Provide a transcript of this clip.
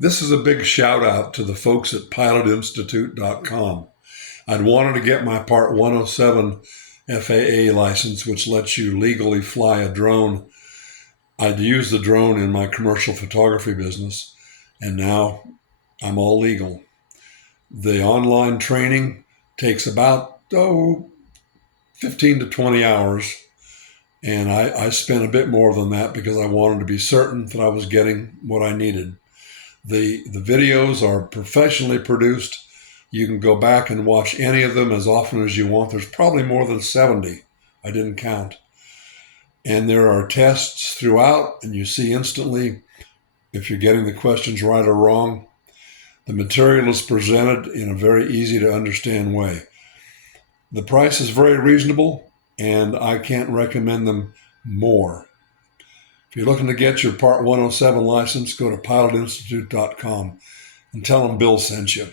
This is a big shout out to the folks at pilotinstitute.com. I'd wanted to get my Part 107 FAA license, which lets you legally fly a drone. I'd used the drone in my commercial photography business, and now I'm all legal. The online training takes about 15 to 20 hours, and I spent a bit more than that because I wanted to be certain that I was getting what I needed. The videos are professionally produced. You can go back and watch any of them as often as you want. There's probably more than 70. I didn't count. And there are tests throughout, and you see instantly if you're getting the questions right or wrong. The material is presented in a very easy to understand way. The price is very reasonable, and I can't recommend them more. If you're looking to get your Part 107 license, go to pilotinstitute.com and tell them Bill sent you.